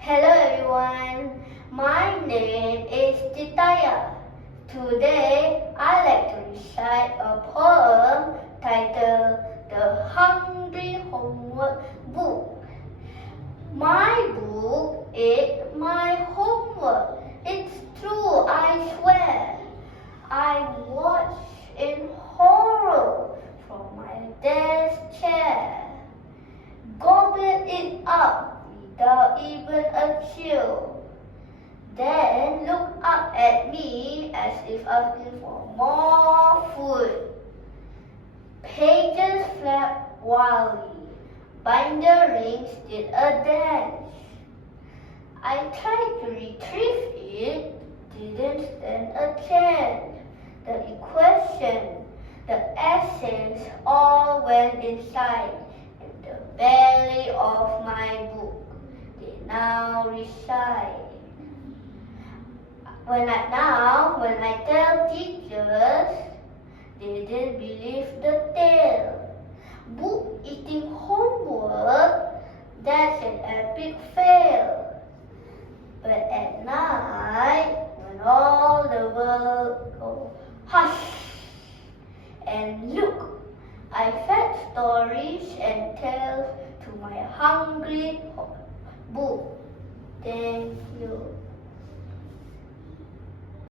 Hello everyone, my name is Thittaya. Today I like to recite a poem titled The Hungry Homework Book. My book is my homework. It's true, I swear. I watch in horror from my desk chair. Gobbled it up without even a chill. Then looked up at me as if asking for more food. Pages flapped wildly. Binder rings did a dance. I tried to retrieve it, didn't stand a chance. The equation, the essays all went inside. In the belly of my book, they now reside. When I tell teachers, they didn't believe the tale. Book eating homework, that's an epic fail. But at night, when all the world goes hush and look, I fed stories and tales to my hungry book. Thank you.